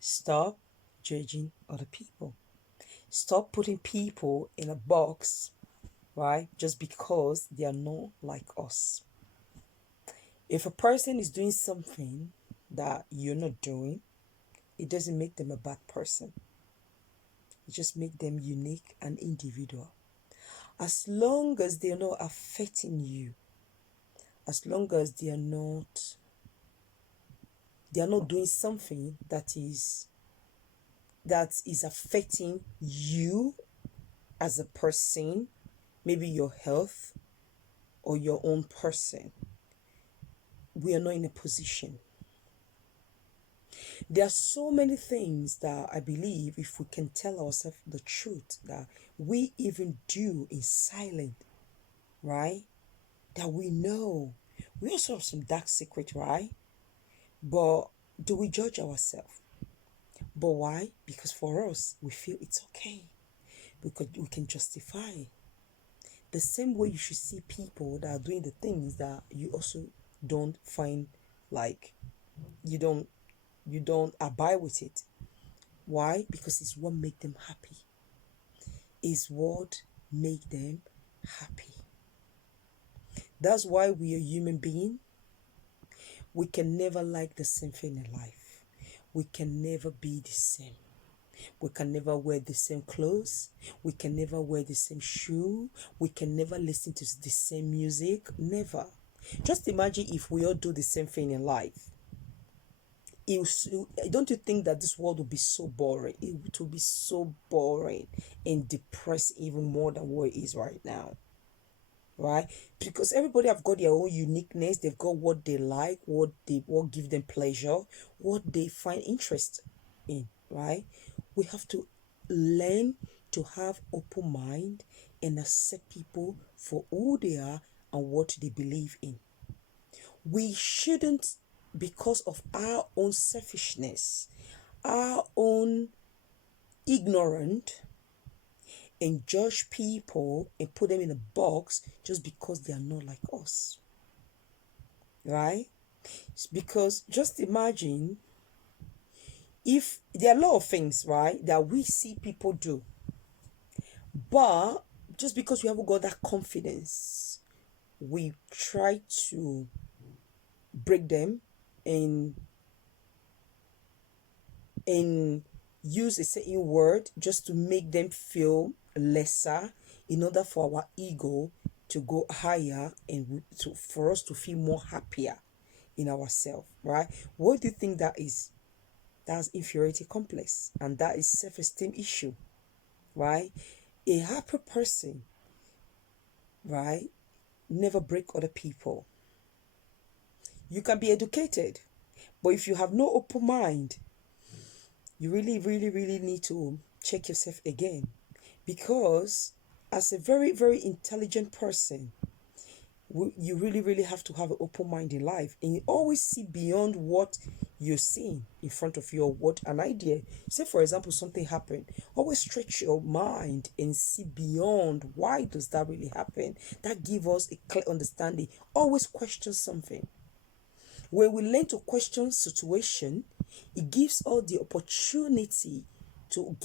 Stop judging other people. Stop putting people in a box, right? Just because they are not like us. If a person is doing something that you're not doing, it doesn't make them a bad person. It just makes them unique and individual. As long as they're not affecting you, as long as they are not doing something that is affecting you as a person, maybe your health or your own person, we are not in a position. There are so many things that I believe if we can tell ourselves the truth that we even do in silence, right? That we know. We also have some dark secret, right? But do we judge ourselves? But why? Because for us, we feel it's okay. Because we can justify. The same way you should see people that are doing the things that you also don't find like you don't abide with it. Why? Because it's what make them happy. It's what make them happy. That's why we are human being. We can never like the same thing in life. We can never be the same. We can never wear the same clothes. We can never wear the same shoe. We can never listen to the same music. Never. Just imagine if we all do the same thing in life. Don't you think that this world would be so boring? It will be so boring and depressed even more than what it is right now. Right? Because everybody have got their own uniqueness. They've got what they like, what give them pleasure, what they find interest in. Right? We have to learn to have open mind and accept people for who they are and what they believe in. We shouldn't, because of our own selfishness, our own ignorance, and judge people and put them in a box just because they are not like us. Right? It's because just imagine if there are a lot of things, right, that we see people do, but just because we haven't got that confidence, we try to break them and use a certain word just to make them feel lesser in order for our ego to go higher and for us to feel more happier in ourselves, right? What do you think that is? That's inferiority complex, and that is self-esteem issue, right? A happy person, right, never break other people. You can be educated, but if you have no open mind, you really, really, really need to check yourself again. Because as a very, very intelligent person, you really, really have to have an open mind in life, and you always see beyond what you're seeing in front of you, or what an idea. Say, for example, something happened. Always stretch your mind and see beyond why does that really happen. That gives us a clear understanding. Always question something. When we learn to question situation, it gives us the opportunity to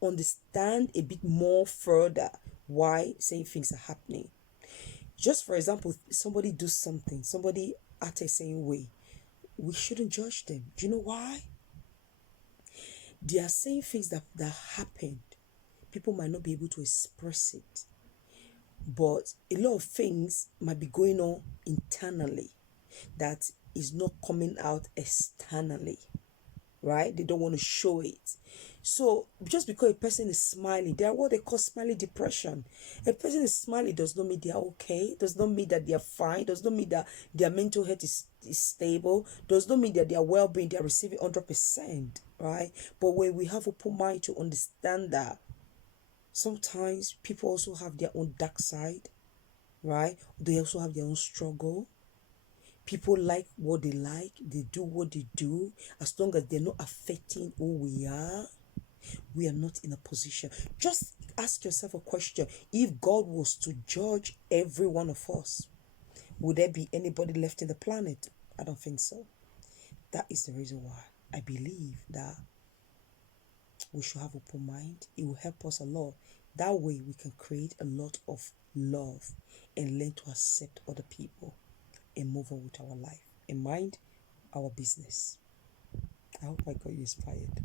understand a bit more further why certain things are happening. Just for example, somebody do something, somebody act a certain way, we shouldn't judge them. Do you know why? They are saying things that happened. People might not be able to express it, but a lot of things might be going on internally that is not coming out externally, right? They don't want to show it. So just because a person is smiling, they are what they call smiley depression. A person is smiling does not mean they are okay, does not mean that they are fine, does not mean that their mental health is stable, does not mean that their well-being, they are receiving 100%, right? But when we have open mind to understand that sometimes people also have their own dark side, right? They also have their own struggle. People like what they do what they do. As long as they're not affecting who we are not in a position. Just ask yourself a question. If God was to judge every one of us, would there be anybody left in the planet? I don't think so. That is the reason why I believe that we should have open mind. It will help us a lot. That way we can create a lot of love and learn to accept other people and move on with our life and mind our business. I hope I got you inspired.